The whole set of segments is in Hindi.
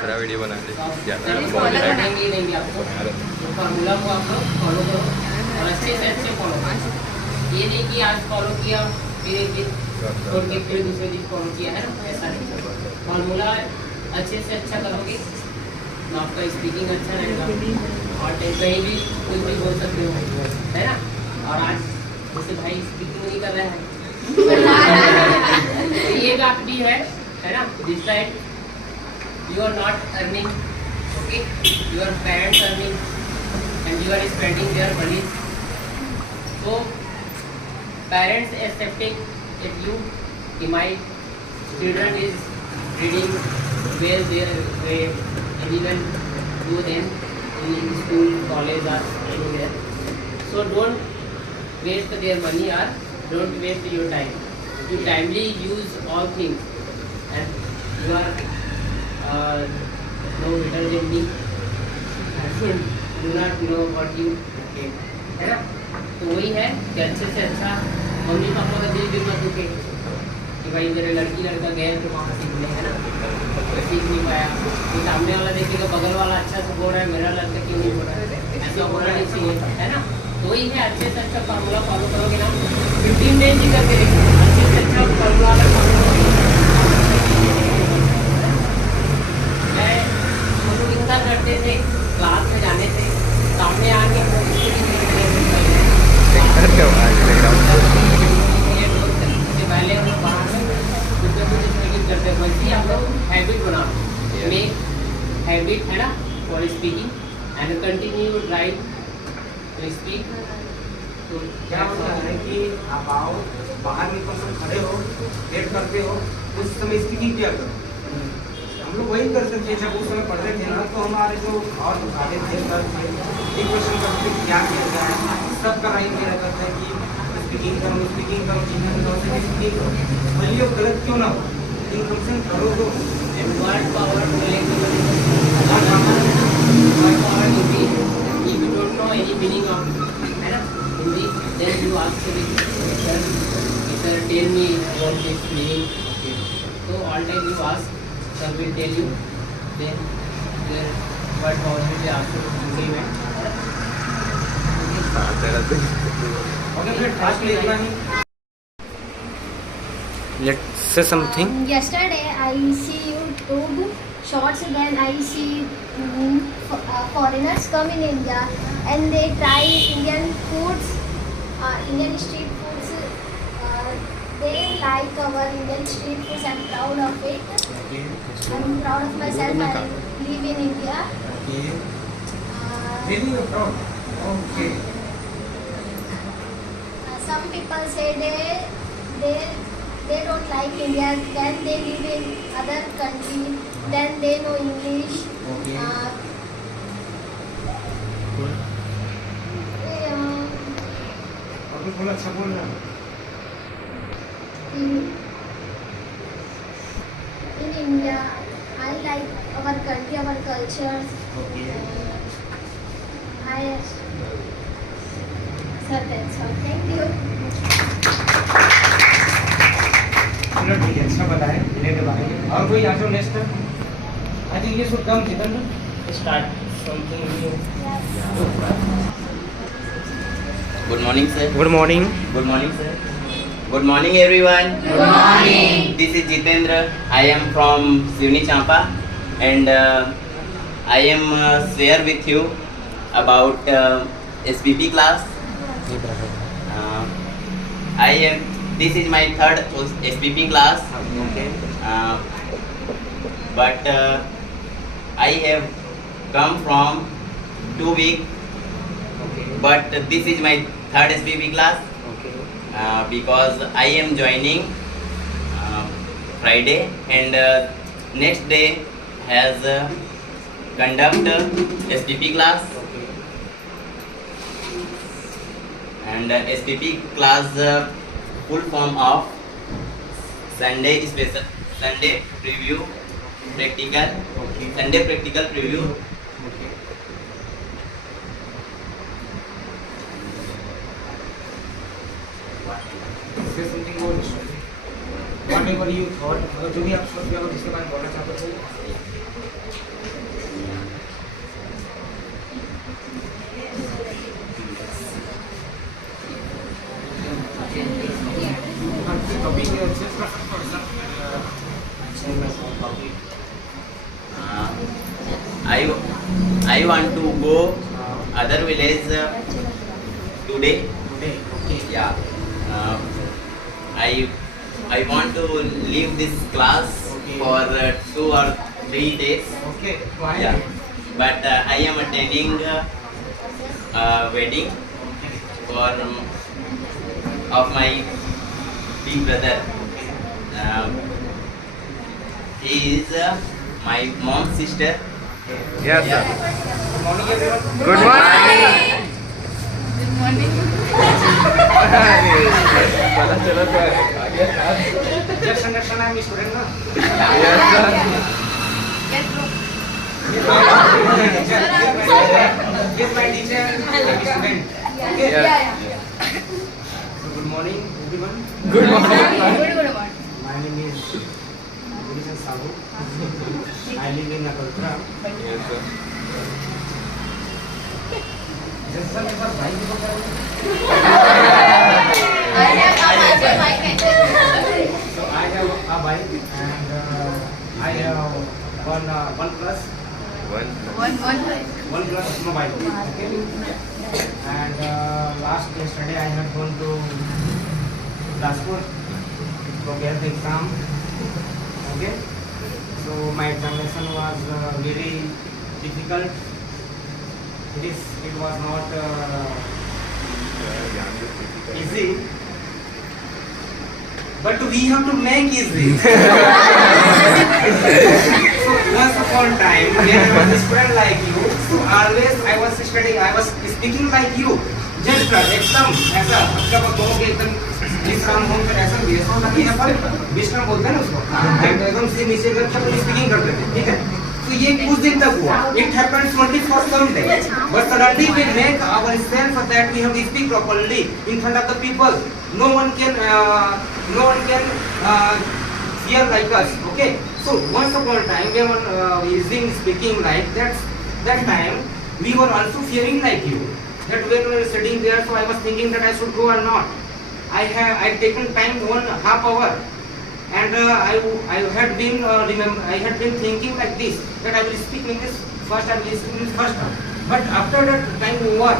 दूसरा वीडियो बना ले देंगे आपको फार्मूला को आप लोग फॉलो करो और अच्छे से अच्छे फॉलो करो। ये नहीं कि आज फॉलो किया फिर एक दिन छोड़ के फिर दूसरे दिन फॉलो किया है ना, ऐसा नहीं। फार्मूला अच्छे से अच्छा करोगे तो आपका स्पीकिंग अच्छा रहेगा और कहीं भी कुछ भी बोल सकते हो, है ना। और आज जैसे भाई स्पीकिंग नहीं कर रहा है तो ये बात भी है ना। This time you are not earning, okay, your parents earning and you are spending their money, so parents accepting that you, my children is reading well they even do them in school, college or anywhere, so don't waste their money or don't waste your time. You timely use all things and you are no better than me and do not know what you okay, है ना। तो वही है कि अच्छे से अच्छा मम्मी पापा का दिल भी मत दुखे कि भाई मेरे लड़की लड़का गए तो वहाँ सीख ले, है ना, तो सीख नहीं पाया। तो सामने वाला देखेगा बगल वाला अच्छा से बोल रहा है, मेरा लड़का क्यों नहीं बोल रहा है, ऐसा होना नहीं चाहिए, है ना। तो वही है, अच्छे से अच्छा फार्मूला फॉलो करोगे ना, 15 डेज ही करके देखो, अच्छे से अच्छा फार्मूला अगर फॉलो करोगे। करते थे क्लास में जाने से सामने आके पहले हम लोग बाहर में कुछ करते वैसे आप लोग हैबिट बनाओ, मेक हैबिट, है ना, for speaking and continue drive to speak. तो क्या होता है कि आप आओ बाहर निकल कर खड़े हो वेट करते हो उस समय स्पीकिंग क्या करो, हम लोग वही कर सकते हैं। जब उस समय पढ़ रहे थे ना तो हमारे जो और आगे थे सर थे एक क्वेश्चन करते क्या किया जाए, सबका राइट मेरा करता है कि स्पीकिंग करो स्पीकिंग करो, भले वो गलत क्यों ना हो लेकिन कम से कम करो तो। वर्ड पावर बोलेंगे word power Hindi, if you don't know any meaning of, है ना, Hindi, then you ask sir tell me what this meaning, तो all time you ask, sir will tell you, then their word power will be also increment. Okay, फिर फास्ट में इतना ही। Let's say something. Yesterday I see YouTube shorts, then I see foreigners come in India and they try Indian foods, Indian street foods. They like our Indian street foods. I'm proud of it. I'm proud of myself. I live in India. Really you're proud? Okay. Some people say they don't like India. Then they live in other country. Then they know English. Okay. अभी बोला अच्छा बोल रहा है। In India, I like our country, our cultures. Okay. Sir, that's all. Thank you. चलो ठीक है, अच्छा बताए लेके बारे में। और कोई आजो नेक्स्ट आई थिंक ये शुड कम जितन Start something new. Good morning, sir. Good morning. Good morning, sir. Good morning, everyone. Good morning. This is Jitendra. I am from Sivni Champa, and I am share with you about SPP class. This is my third SPP class. Okay But I have come from 2 weeks. Okay But this is my third SPP class. Okay Because I am joining Friday, and next day has conduct SPP class, okay and SPP class full form of Sunday special, Sunday preview practical, okay Sunday practical preview, okay Say something more. whatever you thought, जो भी आप सोच रहे हो जिसके बारे में बोलना चाहते थे. टॉपिक चेंज कर सकते हो sir. I want to go other village today. Today, okay. Yeah. I want to leave this class Okay. for 2 or 3 days. Okay. Why? Yeah. But I am attending wedding for of my big brother. He is my mom's sister. Yes, sir. Good morning, everyone. Good morning. पता चला तो आगे था. Just understand, I'm a student, na? Yes, sir. He's my teacher, I'm a student. Okay. Yes. So, good morning, everyone. Good morning. My name is Gurichan Sahu. I live in Nakaltra. Yes, sir. जैसा मेरे पास भाई को क्या बोलूं? So I have a bike and I have one plus mobile. Okay. And yesterday I had gone to Bilaspur to prepare the exam. Okay. So my examination was very difficult. It was not easy. But we have to make easy. So once upon a time, when I was a student like you, so always I was studying, I was speaking like you. Just एकदम ऐसा जब आप कहोगे एकदम विश्राम होम पर ऐसा विश्राम नहीं है पर विश्राम बोलते हैं ना उसको एकदम से नीचे करके स्पीकिंग करते थे ठीक है तो ये कुछ दिन तक हुआ it happens only for some days but suddenly we make ourselves that we have to speak properly in front of the people no one can fear like us okay so once upon a time we were using speaking like that time we were also fearing like you that when we were sitting there so I was thinking that I should go or not I taken time 1.5 hour and I had been thinking like this that I will speak English first I will speak English first but after that time over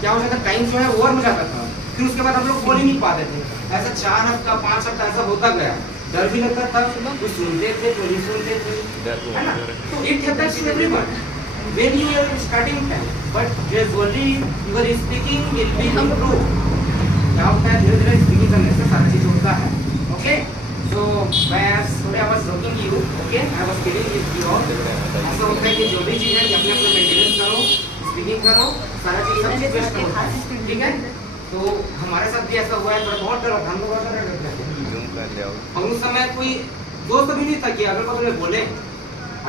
क्या हो जाता टाइम जो है ओवर हो जाता था फिर उसके बाद हम लोग बोल ही नहीं पाते थे ऐसा 4 हफ्ता 5 हफ्ता ऐसा होता गया डर भी लगता था कुछ सुनते थे कोई नहीं सुनते थे है ना तो it happens to everyone when you are starting time but gradually your speaking will be improved क्या होता है धीरे धीरे स्पीकिंग करने से सारा चीज होता है okay so today I was talking to you okay I was feeling with you all ऐसा होता है कि जो भी चीज है कि अपने अपने मेंटेनेंस करो स्पीकिंग करो सारा चीज सब चीज बेस्ट होता है ठीक है तो हमारे साथ भी ऐसा हुआ है थोड़ा बहुत डर हम लोग बहुत डर लगता है और उस समय कोई दोस्त भी नहीं था कि अगर को तुम्हें बोले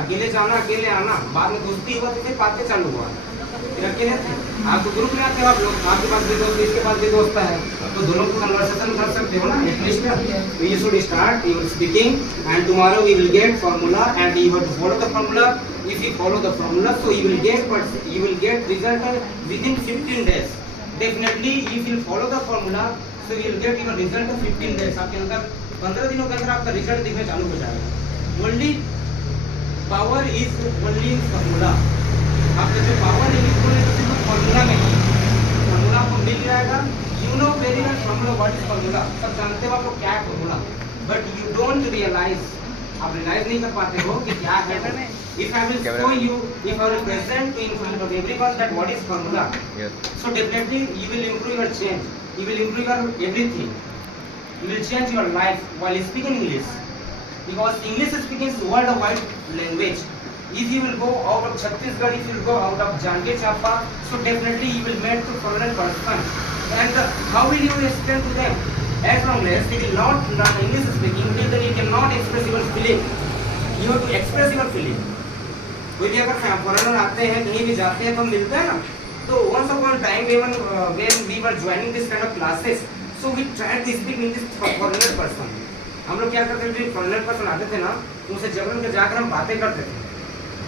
अकेले जाना अकेले आना बाद में दोस्ती हुआ तो फिर बातें चालू हुआ फिर अकेले थे आप तो ग्रुप में आते हो आप लोग आपके पास भी दोस्त इसके पास भी दोस्त है तो दोनों को कन्वर्सेशन कर सकते हो ना एटलीस्ट तो you should start your speaking and tomorrow we will get formula and you have to follow the formula if you follow the formula so you will get result within 15 days definitely you will follow the formula so you will get your result 15 days आपके अंदर 15 दिनों के अंदर आपका रिजल्ट दिखना चालू हो जाएगा only power is only in formula आपका जो पावर है इसको सिर्फ फार्मूला में फार्मूला आपको मिल जाएगा you know very well formula what is formula सब जानते हो आपको क्या है formula but you don't realize आप रियलाइज नहीं कर पाते हो कि क्या है if I will show you if I will present in front of everyone that what is formula so definitely you will improve your change you will improve your everything you will change your life while speaking English because English speaking is worldwide language if you will go out of Chhattisgarh if you will go out of Jangir Chapa so definitely you will meet to foreign person and how will you explain to them as long as they will not learn English speaking then you cannot express your feeling you have to express your feeling कोई भी अगर फॉरेनर आते हैं कहीं भी जाते हैं तो मिलते हैं ना तो once upon a time when we were joining this kind of classes so we tried to speak English for foreigner person हम लोग क्या करते थे, फॉरेनर पर्सन आते थे ना, उनसे जबरन के जाकर हम बातें करते थे।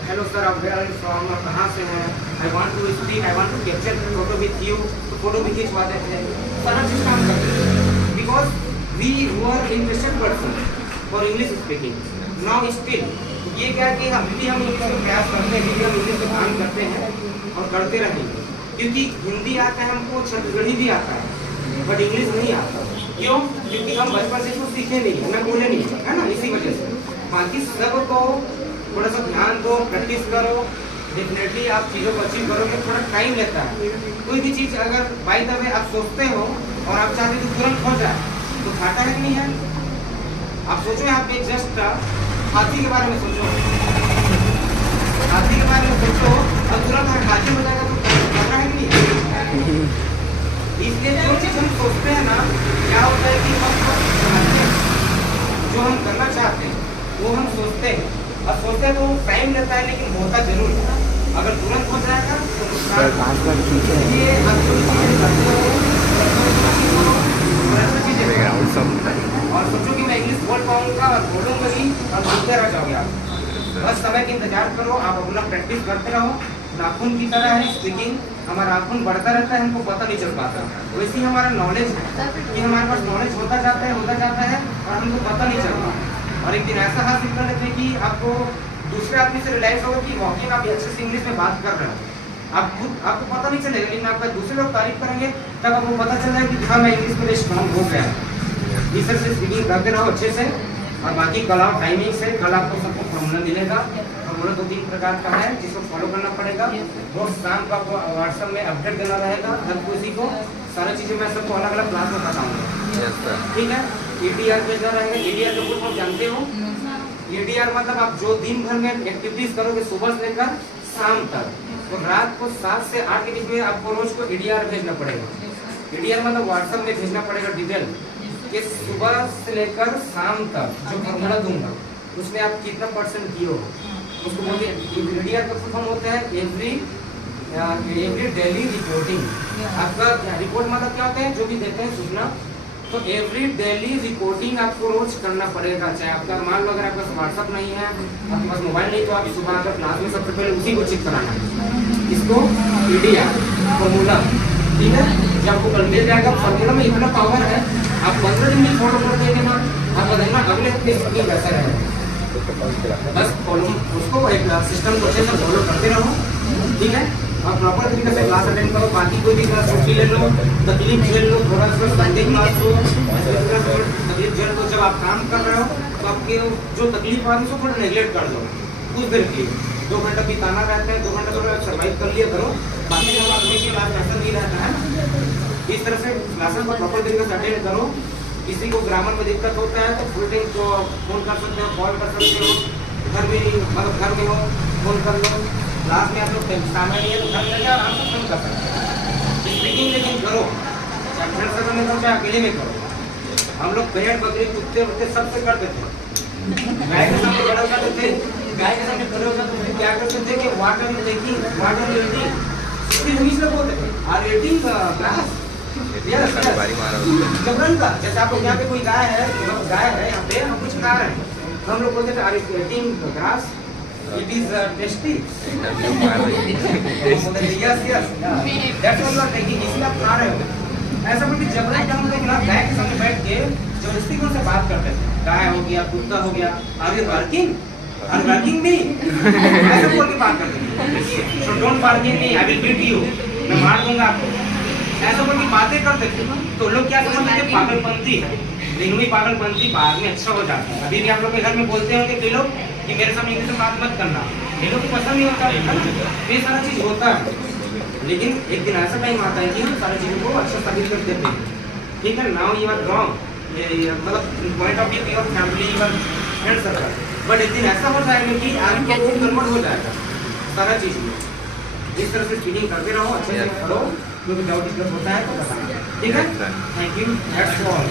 हेलो सर, आप वेयर आर यू फ्रॉम, आप कहाँ से हैं, I want to speak, I want to capture photo with you, तो फोटो भी खिंचवाते थे, सारा चीज काम करते थे। Because we were interested person for English speaking. Now still ये क्या कि हम इंग्लिश का प्रयास करते हैं, हम इंग्लिश का काम करते हैं और करते रहेंगे, क्योंकि हिंदी आता है हमको, छत्तीसगढ़ी भी आता है, बट इंग्लिश नहीं आता। क्यों? क्योंकि हम बचपन से इसको सीखे नहीं, हमें बोले नहीं, है ना, इसी वजह से। बाकी सब को थोड़ा सा ध्यान दो, प्रैक्टिस करो, डेफिनेटली आप चीज़ों को अचीव करोगे। थोड़ा टाइम लेता है। कोई भी चीज़ अगर बाय द वे आप सोचते हो और आप चाहते हो तुरंत हो जाए तो घाटा है कि नहीं है? आप सोचो, यहाँ पे जस्ट हाथी के बारे में सोचो, हाथी के बारे में सोचो और तुरंत हाथी हो जाएगा तो घाटा है कि नहीं? इसलिए जो चीज़ हम सोचते हैं ना, क्या होता है कि हम जो हम करना चाहते हैं वो हम सोचते हैं, और सोचते हैं तो टाइम लेता है, लेकिन होता जरूर है। अगर तुरंत हो जाएगा तो इसलिए आप जो चीज़ें करते हो और ऐसा चीज़ें और सोचो कि मैं इंग्लिश बोल पाऊंगा और बोलूंगा भी और बोलते रह जाओगे आप। बस समय का इंतजार करो, आप अपना प्रैक्टिस करते रहो। नाखून की तरह है स्पीकिंग, हमारा नाखून बढ़ता रहता है, हमको पता नहीं चल पाता। वैसे ही हमारा नॉलेज है कि हमारे पास नॉलेज होता जाता है और हमको पता नहीं चल पाता। और एक दिन ऐसा हासिल कर लेते हैं कि आपको दूसरे आदमी से रिलाइज होगा कि वाकई आप अच्छे से इंग्लिश में बात कर रहे हो। आपको पता नहीं चलेगा, लेकिन आपका दूसरे लोग तारीफ करेंगे तब आपको पता चल जाएगा कि हाँ, मैं इंग्लिश में स्ट्रॉन्ग हो गया। इस तरह से स्पीकिंग करते रहो अच्छे से। और बाकी कल आओ टाइमिंग से, कल आपको सबको फॉर्मूला मिलेगा। फॉर्मूला 2-3 प्रकार का है जिसको फॉलो करना पड़ेगा। रोज शाम को आपको व्हाट्सएप में अपडेट देना रहेगा हर किसी को। सारी चीज़ें मैं सबको अलग अलग क्लास में बताऊँगा, ठीक है। EDR भेजना रहेगा। EDR का फुल फॉर्म जानते हो? EDR मतलब आप जो दिन भर में एक्टिविटीज करोगे सुबह से लेकर शाम तक, तो रात को 7 से 8 के बीच में आपको रोज को EDR भेजना पड़ेगा। EDR मतलब व्हाट्सएप में भेजना पड़ेगा डिटेल कि सुबह से लेकर शाम तक जो फॉर्मूला दूंगा उसमें आप कितना % किए हो, उसको बोलते हैं। EDR का फुल फॉर्म होता है एवरी डेली रिपोर्टिंग। आपका रिपोर्ट मतलब क्या होता है? जो भी देते हैं सूचना, तो एवरी डेली रिपोर्टिंग आपको रोज करना पड़ेगा। चाहे आपका मान लो अगर आपका व्हाट्सअप नहीं है, आपके पास मोबाइल नहीं, तो आप सुबह अगर क्लास में सबसे पहले उसी को चेक कराना है। इसको EDR फॉर्मूला, ठीक है। जब आपको कल मिल जाएगा, फॉर्मूला में इतना पावर है, आप 15 दिन में फॉलो कर देंगे ना, आपका देखना अगले हफ्ते स्पीकिंग कैसा रहेगा। बस फॉलो उसको एक सिस्टम को अच्छे से फॉलो करते रहो, ठीक है। आप प्रॉपर तरीके से क्लास अटेंड करो। बाकी कोई भी क्लास छुट्टी ले लो, तकलीफ झेल लो, थोड़ा सा संडे क्लास हो, तकलीफ झेल लो। जब आप काम कर रहे हो तो आपके जो तकलीफ आ रही है उसको थोड़ा नेगलेक्ट कर दो कुछ देर के लिए। 2 घंटा बिताना रहता है, 2 घंटा तो सर्वाइव कर लिया करो। बाकी जब अगले की क्लास ऐसा नहीं रहता है। इस तरह से क्लासेस को प्रॉपर तरीके से अटेंड करो। किसी को ग्रामर में दिक्कत होता है तो फुल टाइम को फोन कर सकते हो, कॉल कर सकते हो। घर में हो फोन कर लो। क्लास में आप लोग समय नहीं है तो घर में आराम से फोन कर सकते हो। स्पीकिंग लेकिन करो, चाहे फ्रेंड सर्कल में करो चाहे अकेले में करो। हम लोग भेड़ बकरी कुत्ते वुत्ते सबसे करते थे। गाय के सामने खड़ा करते थे, गाय के सामने खड़े होकर तो क्या करते थे कि what are you taking, what are you eating, फिर इंग्लिश में बोलते थे आर ईटिंग ग्रास। जबरन का जैसे आप लोग यहाँ पे कोई गाय है यहाँ पे हम कुछ खा रहे हैं, हम लोग बोलते थे are you eating grass, it is tasty. Yes that's what you are taking, इसलिए आप खा रहे हो। ऐसा बोल के जबरन हम लोग ना गाय के सामने बैठ के जबरदस्ती उनसे बात करते थे। गाय हो गया, कुत्ता हो गया, are you working, are working me, ऐसा बोल के बात करते थे। So don't working me, I will beat you, मैं मार दूंगा आपको, ऐसा बोल के बातें करते थे। तो लोग क्या समझते थे पागलपंती है, लेकिन वही पागलपंती बाद में अच्छा हो जाता है। अभी भी आप लोग के घर में बोलते होंगे कई लोग कि मेरे सामने इंग्लिश में बात मत करना, ये लोग को पसंद नहीं होता है। ये सारा चीज़ होता है, लेकिन एक दिन ऐसा टाइम आता है कि हम सारी चीज़ों को अच्छा साबित कर देते हैं, ठीक है। नाउ यू आर रॉन्ग, मतलब point of view your family, your friend circle, but एक दिन ऐसा हो जाएगा कि आपका वो कन्वर्ट हो जाएगा सारा चीज़ में। इस तरह से स्पीकिंग करते रहो, अच्छे से करो, जो भी डाउट होता है तो बताना, ठीक है। Thank you, that's all.